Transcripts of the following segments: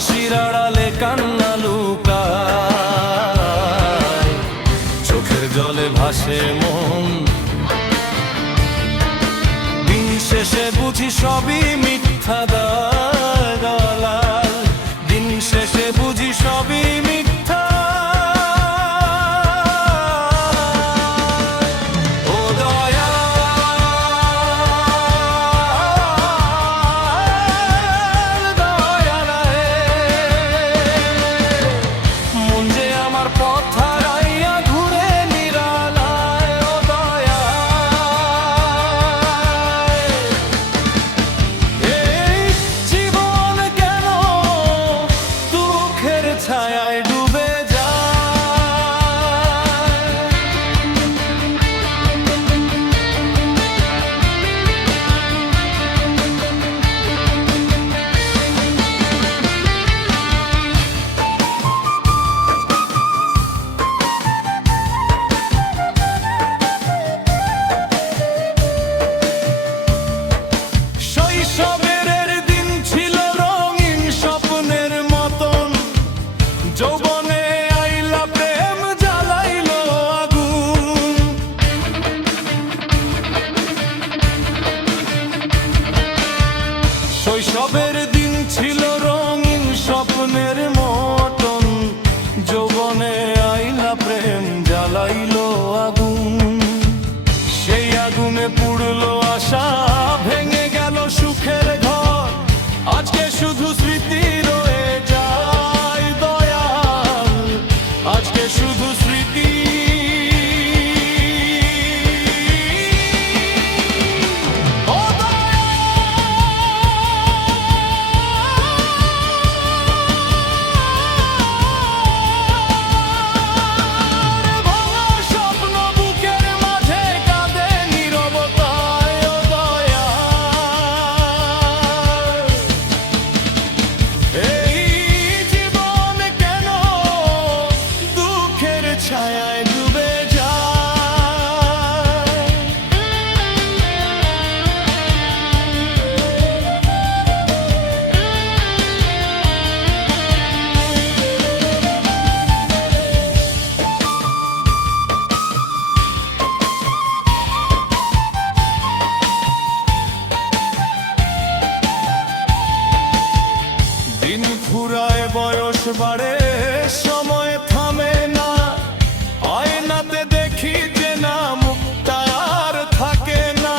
হাসির আড়ালে কান্না লুকায়, চোখের জলে ভাসে মন। দিন শেষে বুঝি সবই মিথ্যা দলাল, দিন শেষে বুঝি সবই মিথ্যা। ও দয়া দয়াল হে, মন যে আমার পথ হারাইয়া ঘুরে নিরালায়। ও দয়া এই জীবন কেন দুঃখের ছায়ায় ডুবে যায়। শৈশবের দিন ছিল রঙিন স্বপ্নের মতন, যৌবনে আইলা প্রেম জ্বালাইলো আগুন। শৈশবের দিন ছিল রঙিন স্বপ্নের মতন, যৌবনে আইলা প্রেম জ্বালাইলো আগুন। সেই আগুনে পুড়লো আশা, ভেঙে গেল সুখের ঘর, আজকে শুধু স্মৃতি রয়ে যায়। দয়াল আজকে শুধু স্মৃতি। ও দয়াল, ভাঙা স্বপ্ন বুকের মাঝে কাঁদে নীরবতায়। ও দয়াল, এই জীবন কেন দুঃখের ছায়ায় ডুবে যায়। দিন ফুরায় বয়স বাড়ে, সময় থামে না, আয়নাতে দেখি যে না মুখটা আর থাকে না।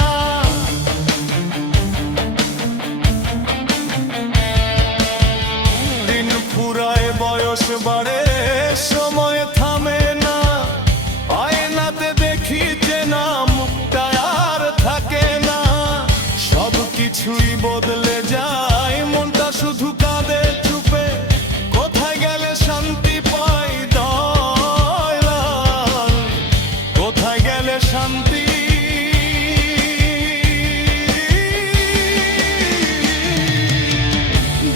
দিন ফুরায় বয়স বাড়ে, সময় থামে না, আয়নাতে দেখি যে না মুখটা আর থাকে না। সব কিছুই বদলে যায়, মনটা শুধু কাঁদে চুপে, কোথায় গেলে শান্তি পাই দয়াল, কোথায় গেলে শান্তি।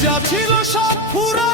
যা ছিল সব ফুরা